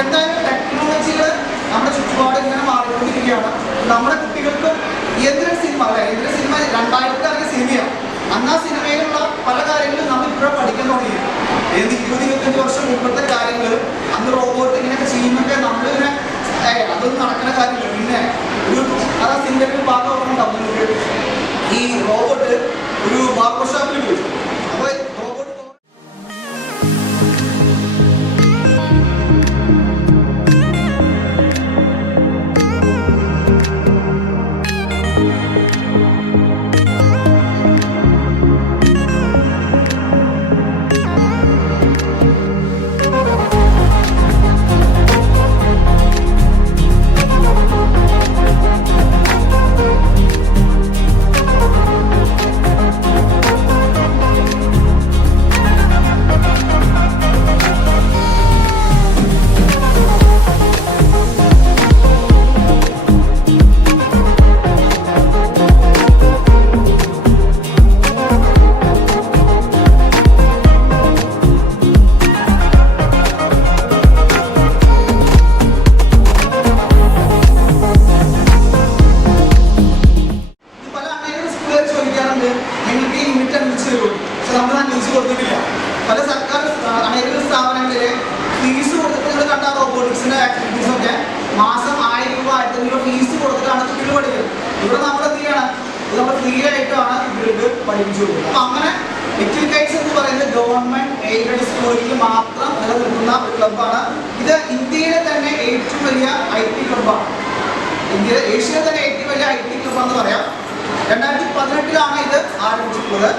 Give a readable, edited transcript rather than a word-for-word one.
എന്തായാലും ടെക്നോളജികൾ നമ്മുടെ ചുറ്റുപാട് ഇങ്ങനെ മാറിക്കൊണ്ടിരിക്കുകയാണ്. നമ്മുടെ കുട്ടികൾക്ക് എന്തൊരു സിനിമ അല്ലെ, എന്തൊരു സിനിമ 2000 ഇറങ്ങിയ സിനിമയാണ്. അന്ന് ആ സിനിമയിലുള്ള പല കാര്യങ്ങളും നമ്മൾ ഇപ്പോഴും പഠിക്കാൻ തുടങ്ങി. 20-25 വർഷം മുമ്പത്തെ കാര്യങ്ങൾ അന്ന് റോബോട്ട് ഇങ്ങനെയൊക്കെ ചെയ്യുന്നൊക്കെ നമ്മളിങ്ങനെ അതൊന്നും നടക്കുന്ന കാര്യമില്ല. പിന്നെ അത് ആ സിനിമയ്ക്ക് ഭാഗം ഓർമ്മയുണ്ടാവും. ഈ റോബോട്ട് ഒരു ബാർബർ ഷോപ്പിൽ പോയി. അപ്പോൾ പല സർക്കാർ അനേകം സ്ഥാപനങ്ങളിലെ ഫീസ് കൊടുത്തിട്ട് കണ്ട റോബോട്ടിക്സിന്റെ ആക്ടിവിറ്റീസ് ഒക്കെ മാസം 1000 രൂപ 1500 രൂപ ഫീസ് കൊടുത്തിട്ടാണ് കുട്ടികൾ പഠിക്കുന്നത്. ഇവിടെ നമ്മൾ എന്ത് ചെയ്യണം, ഇത് നമ്മൾ ഫ്രീ ആയിട്ടാണ് ഇവർക്ക് പഠിപ്പിച്ചു കൊടുക്കുന്നത്. അപ്പൊ അങ്ങനെ ലിറ്റിൽ കൈറ്റ്സ് എന്ന് പറയുന്നത് ഗവൺമെന്റ് എയ്ഡഡ് സ്കൂളിൽ മാത്രം നിലനിൽക്കുന്ന ഒരു ക്ലബ്ബാണ്. ഇത് ഇന്ത്യയിലെ തന്നെ ഏറ്റവും വലിയ IT ക്ലബ്ബാണ്. ഏഷ്യയിലെ തന്നെ ഏറ്റവും വലിയ IT ക്ലബ്ബാണെന്ന് പറയാം. 2018 ഇത് ആരംഭിച്ചിട്ടുള്ളത്.